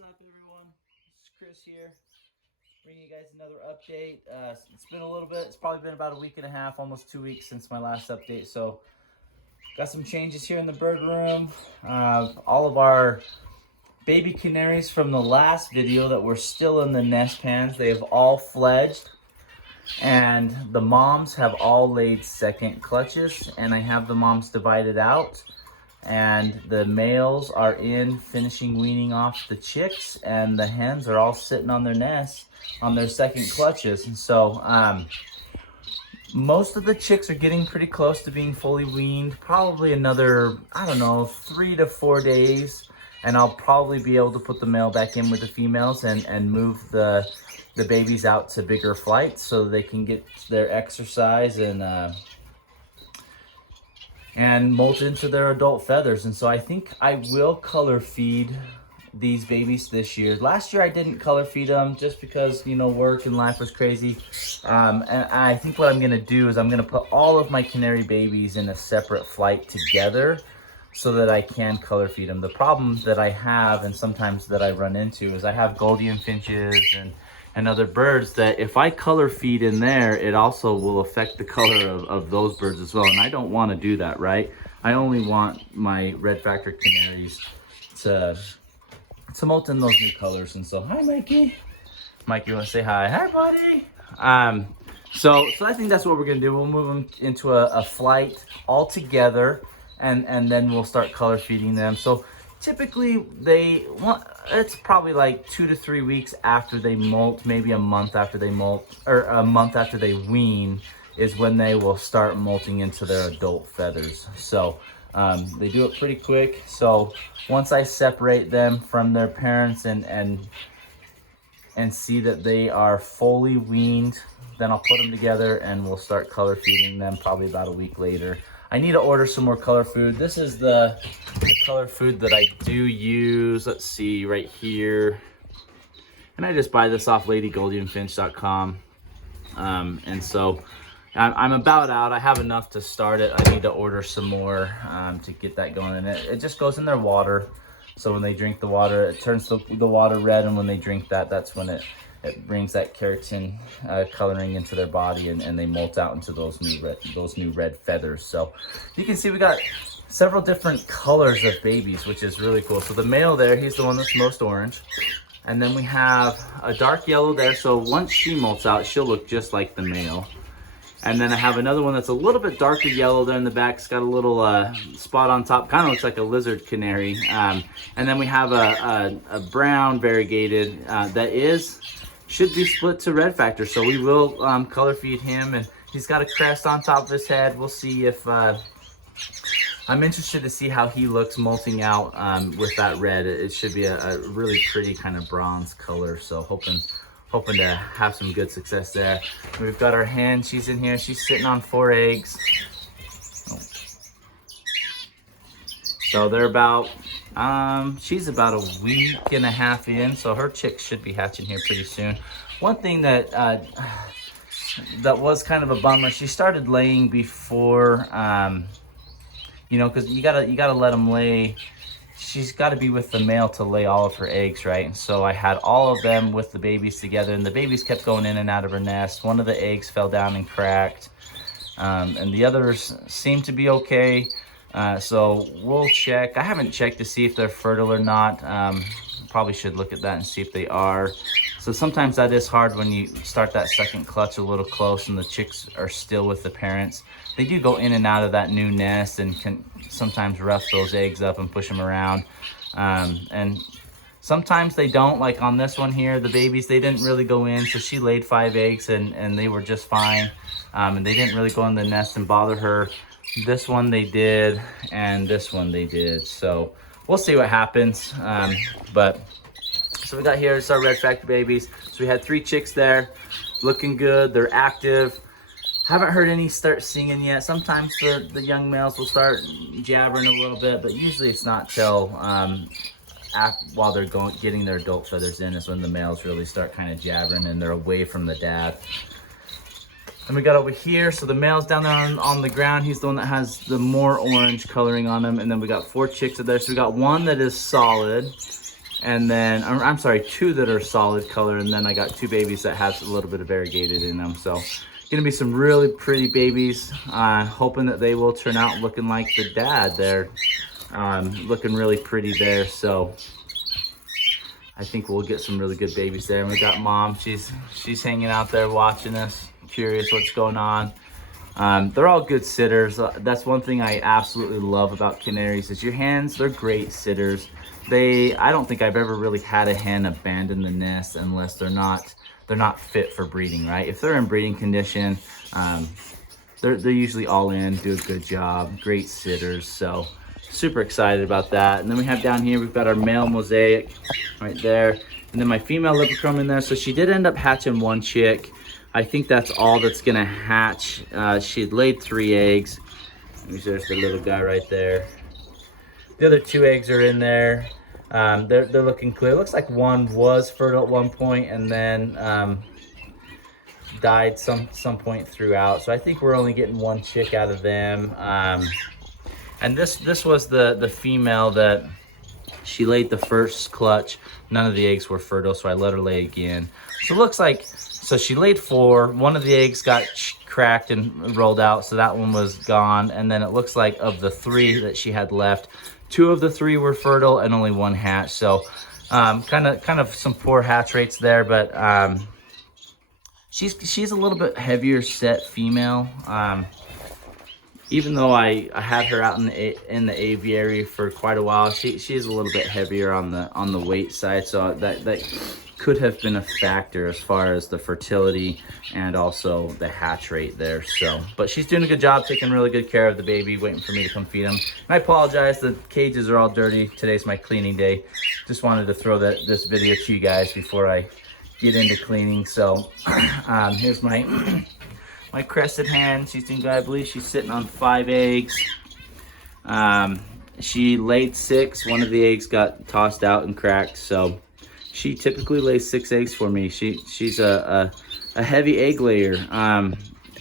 What's up, everyone? This is Chris here, bringing you guys another update. It's been a little bit, it's probably been about a week and a half, almost 2 weeks since my last update. So, got some changes here in the bird room. All of our baby canaries from the last video that were still in the nest pans, they have all fledged. And the moms have all laid second clutches, and I have the moms divided out. And the males are in finishing weaning off the chicks, and the hens are all sitting on their nests on their second clutches. And so most of the chicks are getting pretty close to being fully weaned. Probably another, I don't know, 3 to 4 days, and I'll probably be able to put the male back in with the females and move the babies out to bigger flights so they can get their exercise and molt into their adult feathers. And so I think I will color feed these babies this year. Last year I didn't color feed them just because, you know, work and life was crazy. And I think what I'm gonna do is I'm gonna put all of my canary babies in a separate flight together so that I can color feed them. The problem that I have, and sometimes that I run into, is I have Golden finches and other birds that if I color feed in there, it also will affect the color of those birds as well. And I don't want to do that, right? I only want my red factor canaries to molt in those new colors. And so, hi, Mikey. Mikey, you want to say hi? Hi, buddy. So I think that's what we're gonna do. We'll move them into a flight all together, and then we'll start color feeding them. So typically it's probably like 2 to 3 weeks after they molt, maybe a month after they molt, or a month after they wean is when they will start molting into their adult feathers. So they do it pretty quick. So once I separate them from their parents and see that they are fully weaned, then I'll put them together and we'll start color feeding them probably about a week later. I need to order some more color food. This is the color food that I do use. Let's see, right here. And I just buy this off ladygoldenfinch.com. And so I'm about out. I have enough to start it. I need to order some more to get that going. And it just goes in their water. So when they drink the water, it turns the water red. And when they drink that, that's when it brings that keratin coloring into their body, and they molt out into those new red feathers. So you can see we got several different colors of babies, which is really cool. So the male there, he's the one that's most orange. And then we have a dark yellow there. So once she molts out, she'll look just like the male. And then I have another one that's a little bit darker yellow there in the back. It's got a little spot on top, kind of looks like a lizard canary. And then we have a brown variegated that should be split to red factor. So we will color feed him, and he's got a crest on top of his head. We'll see if, I'm interested to see how he looks molting out with that red. It should be a really pretty kind of bronze color. So hoping to have some good success there. We've got our hen, she's in here. She's sitting on 4 eggs. So they're about, she's about a week and a half in, so her chicks should be hatching here pretty soon. One thing that was kind of a bummer, she started laying before, you know, because you gotta let them lay. She's got to be with the male to lay all of her eggs, right? And so I had all of them with the babies together, and the babies kept going in and out of her nest. One of the eggs fell down and cracked, and the others seem to be okay. So we'll check. I haven't checked to see if they're fertile or not. Probably should look at that and see if they are. So sometimes that is hard when you start that second clutch a little close and the chicks are still with the parents. They do go in and out of that new nest and can sometimes rough those eggs up and push them around. And sometimes they don't, like on this one here, the babies, they didn't really go in. So she laid 5 eggs and they were just fine. And they didn't really go in the nest and bother her. This one they did, and this one they did. So we'll see what happens. So we got here, it's our red factor babies. So we had 3 chicks there, looking good. They're active. Haven't heard any start singing yet. Sometimes the young males will start jabbering a little bit, but usually it's not till while they're getting their adult feathers in is when the males really start kind of jabbering and they're away from the dad. And we got over here, so the male's down there on the ground. He's the one that has the more orange coloring on him. And then we got 4 chicks up there. So we got one that is solid. and then I'm sorry, 2 that are solid color, and then I got 2 babies that have a little bit of variegated in them. So gonna be some really pretty babies. Hoping that they will turn out looking like the dad there. Looking really pretty there. So I think we'll get some really good babies there. And we got mom, she's hanging out there watching us, curious what's going on. They're all good sitters. That's one thing I absolutely love about canaries is your hens, they're great sitters. I don't think I've ever really had a hen abandon the nest unless they're not fit for breeding, right? If they're in breeding condition, they're usually all in, do a good job, great sitters. So super excited about that. And then we have down here, we've got our male mosaic right there. And then my female lipochrome in there. So she did end up hatching 1 chick. I think that's all that's gonna hatch. She had laid 3 eggs. There's the little guy right there. The other 2 eggs are in there. They're looking clear. It looks like 1 was fertile at one point and then died some point throughout. So I think we're only getting 1 chick out of them. And this was the female that she laid the first clutch. None of the eggs were fertile, so I let her lay again. So it looks like, so she laid 4. 1 of the eggs got cracked and rolled out, so that one was gone. And then it looks like of the 3 that she had left, 2 of the 3 were fertile and only 1 hatch. So kind of some poor hatch rates there, but she's a little bit heavier set female. Even though I had her out in the aviary for quite a while, she is a little bit heavier on the weight side, so that could have been a factor as far as the fertility and also the hatch rate there. So, but she's doing a good job, taking really good care of the baby, waiting for me to come feed him. And I apologize, the cages are all dirty. Today's my cleaning day. Just wanted to throw this video to you guys before I get into cleaning. So here's my my crested hen. She's doing good. I believe she's sitting on 5 eggs. She laid 6. 1 of the eggs got tossed out and cracked, so she typically lays 6 eggs for me. She's a heavy egg layer.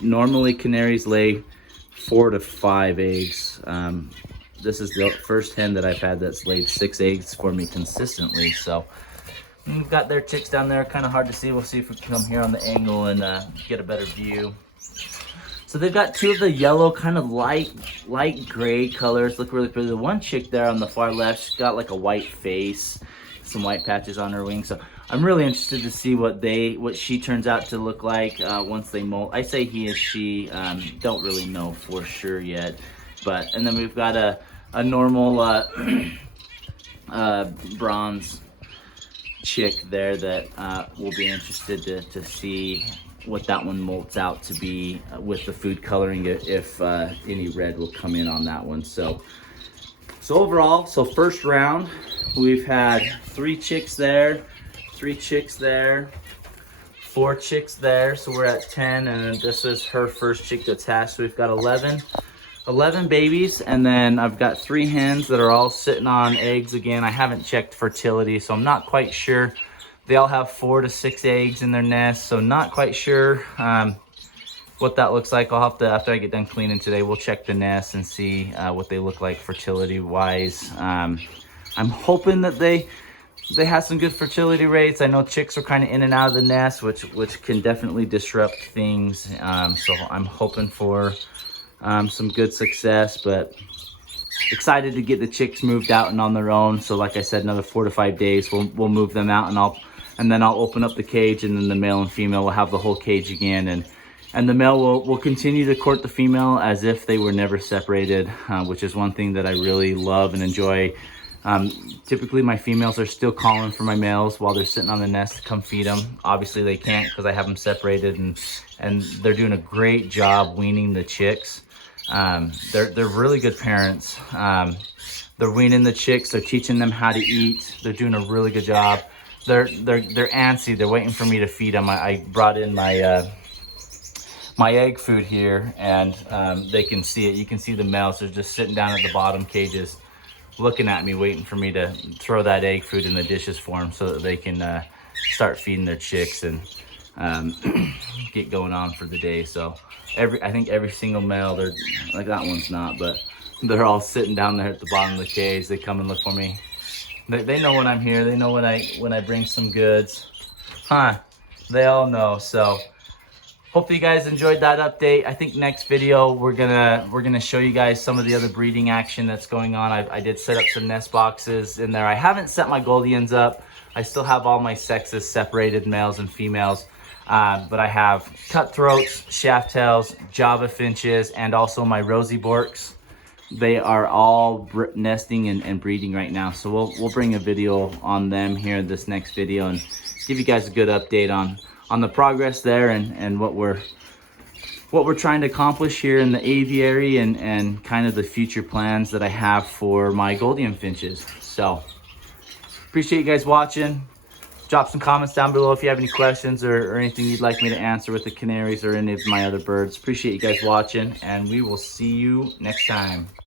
Normally canaries lay 4 to 5 eggs. This is the first hen that I've had that's laid 6 eggs for me consistently. So we've got their chicks down there, kind of hard to see. We'll see if we can come here on the angle and get a better view. So they've got 2 of the yellow, kind of light gray colors. Look really pretty. The 1 chick there on the far left, she's got like a white face, some white patches on her wings. So I'm really interested to see what she turns out to look like once they molt. I say he is she. Don't really know for sure yet. But and then we've got a normal bronze chick there that we'll be interested to see what that one molts out to be with the food coloring, if any red will come in on that one. So overall, so first round, we've had 3 chicks there, 3 chicks there, 4 chicks there. So we're at 10, and this is her first chick that's hatched. So we've got 11 babies, and then I've got 3 hens that are all sitting on eggs again. I haven't checked fertility, so I'm not quite sure. They all have 4 to 6 eggs in their nest, so not quite sure what that looks like. I'll have to, after I get done cleaning today, we'll check the nest and see what they look like fertility-wise. I'm hoping that they have some good fertility rates. I know chicks are kind of in and out of the nest, which can definitely disrupt things. So I'm hoping for some good success, but excited to get the chicks moved out and on their own. So like I said, another 4 to 5 days, we'll move them out, and then I'll open up the cage, and then the male and female will have the whole cage again, and the male will continue to court the female as if they were never separated, which is one thing that I really love and enjoy. Typically my females are still calling for my males while they're sitting on the nest to come feed them. Obviously they can't because I have them separated, and they're doing a great job weaning the chicks. They're really good parents. They're weaning the chicks, they're teaching them how to eat. They're doing a really good job. They're antsy. They're waiting for me to feed them. I brought in my my egg food here, and they can see it. You can see the males. They're just sitting down at the bottom cages, looking at me, waiting for me to throw that egg food in the dishes for them so that they can start feeding their chicks and get going on for the day. So I think every single male, they're like, that one's not, but they're all sitting down there at the bottom of the cage. They come and look for me. They know when I'm here. They know when I bring some goods. Huh? They all know. So hopefully you guys enjoyed that update. I think next video we're gonna show you guys some of the other breeding action that's going on. I did set up some nest boxes in there. I haven't set my Goldians up. I still have all my sexes separated, males and females. But I have cutthroats, shaft tails, Java finches, and also my rosy borks. They are all nesting and breeding right now. So we'll bring a video on them here in this next video and give you guys a good update on the progress there and what we're trying to accomplish here in the aviary and kind of the future plans that I have for my Goldian finches. So appreciate you guys watching. Drop some comments down below if you have any questions or anything you'd like me to answer with the canaries or any of my other birds. Appreciate you guys watching, and we will see you next time.